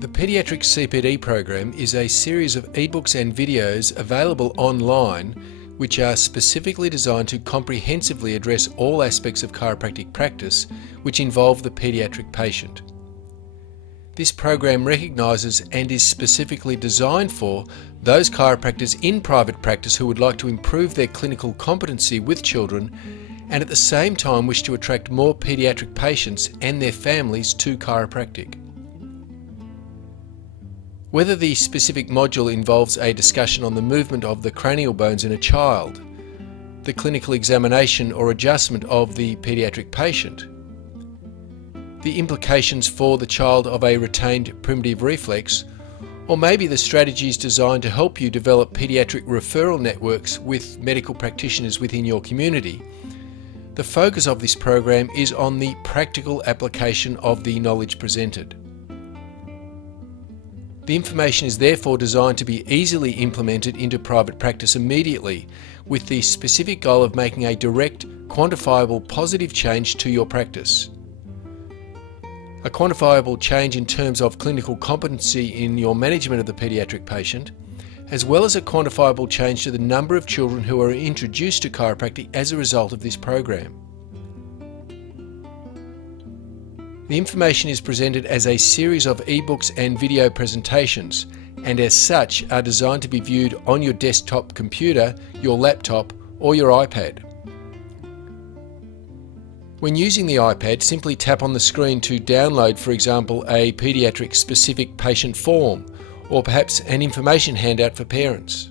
The Paediatric CPD program is a series of ebooks and videos available online which are specifically designed to comprehensively address all aspects of chiropractic practice which involve the paediatric patient. This program recognises and is specifically designed for those chiropractors in private practice who would like to improve their clinical competency with children and at the same time wish to attract more paediatric patients and their families to chiropractic. Whether the specific module involves a discussion on the movement of the cranial bones in a child, the clinical examination or adjustment of the paediatric patient, the implications for the child of a retained primitive reflex, or maybe the strategies designed to help you develop paediatric referral networks with medical practitioners within your community, the focus of this program is on the practical application of the knowledge presented. The information is therefore designed to be easily implemented into private practice immediately, with the specific goal of making a direct, quantifiable positive change to your practice. A quantifiable change in terms of clinical competency in your management of the paediatric patient, as well as a quantifiable change to the number of children who are introduced to chiropractic as a result of this program. The information is presented as a series of ebooks and video presentations, and as such are designed to be viewed on your desktop computer, your laptop, or your iPad. When using the iPad, simply tap on the screen to download, for example, a paediatric specific patient form, or perhaps an information handout for parents.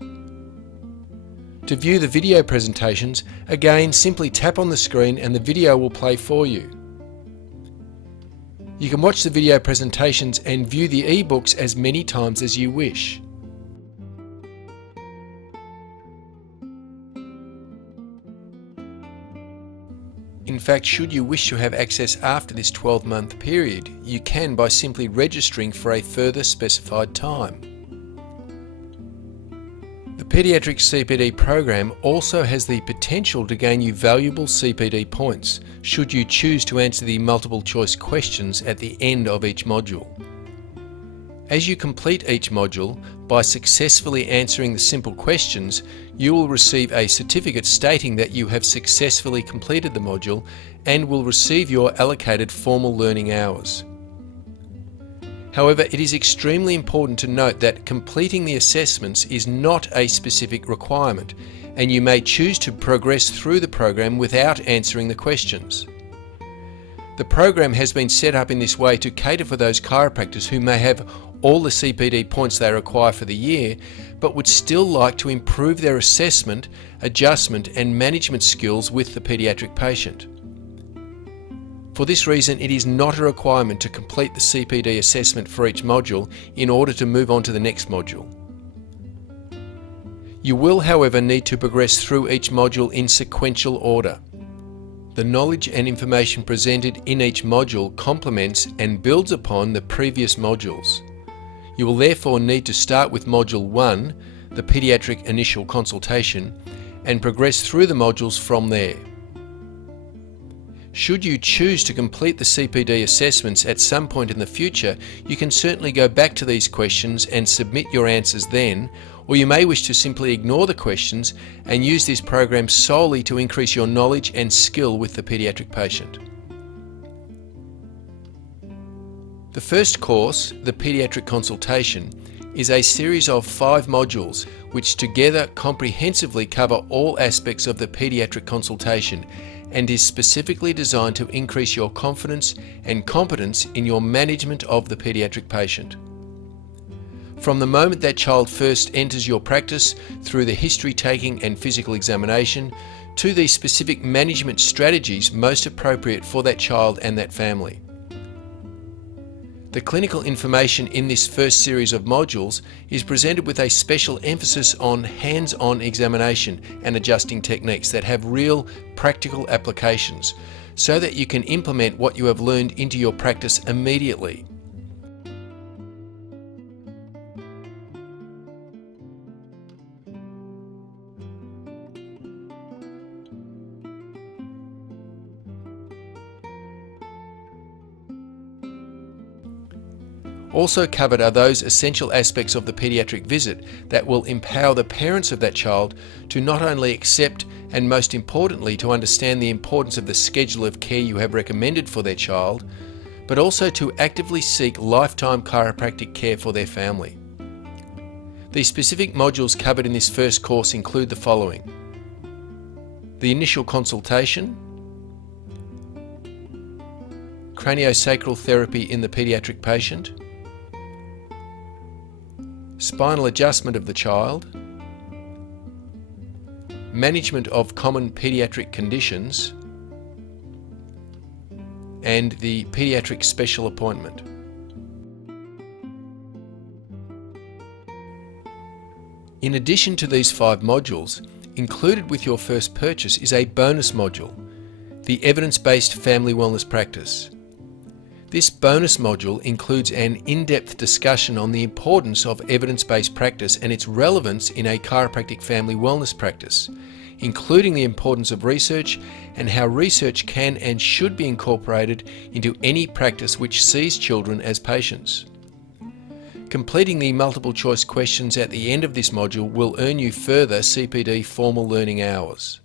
To view the video presentations, again simply tap on the screen and the video will play for you. You can watch the video presentations and view the ebooks as many times as you wish. In fact, should you wish to have access after this 12-month period, you can by simply registering for a further specified time. The Paediatric CPD program also has the potential to gain you valuable CPD points should you choose to answer the multiple choice questions at the end of each module. As you complete each module, by successfully answering the simple questions, you will receive a certificate stating that you have successfully completed the module and will receive your allocated formal learning hours. However, it is extremely important to note that completing the assessments is not a specific requirement, and you may choose to progress through the program without answering the questions. The program has been set up in this way to cater for those chiropractors who may have all the CPD points they require for the year, but would still like to improve their assessment, adjustment and management skills with the paediatric patient. For this reason, it is not a requirement to complete the CPD assessment for each module in order to move on to the next module. You will, however, need to progress through each module in sequential order. The knowledge and information presented in each module complements and builds upon the previous modules. You will therefore need to start with Module 1, the Paediatric Initial Consultation, and progress through the modules from there. Should you choose to complete the CPD assessments at some point in the future, you can certainly go back to these questions and submit your answers then, or you may wish to simply ignore the questions and use this program solely to increase your knowledge and skill with the paediatric patient. The first course, the Paediatric Consultation, is a series of 5 modules which together comprehensively cover all aspects of the paediatric consultation and is specifically designed to increase your confidence and competence in your management of the paediatric patient. From the moment that child first enters your practice, through the history taking and physical examination, to the specific management strategies most appropriate for that child and that family. The clinical information in this first series of modules is presented with a special emphasis on hands-on examination and adjusting techniques that have real practical applications, so that you can implement what you have learned into your practice immediately. Also covered are those essential aspects of the paediatric visit that will empower the parents of that child to not only accept and, most importantly, to understand the importance of the schedule of care you have recommended for their child, but also to actively seek lifetime chiropractic care for their family. The specific modules covered in this first course include the following: the initial consultation, craniosacral therapy in the paediatric patient, spinal adjustment of the child, management of common paediatric conditions, and the paediatric special appointment. In addition to these 5 modules, included with your first purchase is a bonus module, the Evidence-Based Family Wellness Practice. This bonus module includes an in-depth discussion on the importance of evidence-based practice and its relevance in a chiropractic family wellness practice, including the importance of research and how research can and should be incorporated into any practice which sees children as patients. Completing the multiple choice questions at the end of this module will earn you further CPD formal learning hours.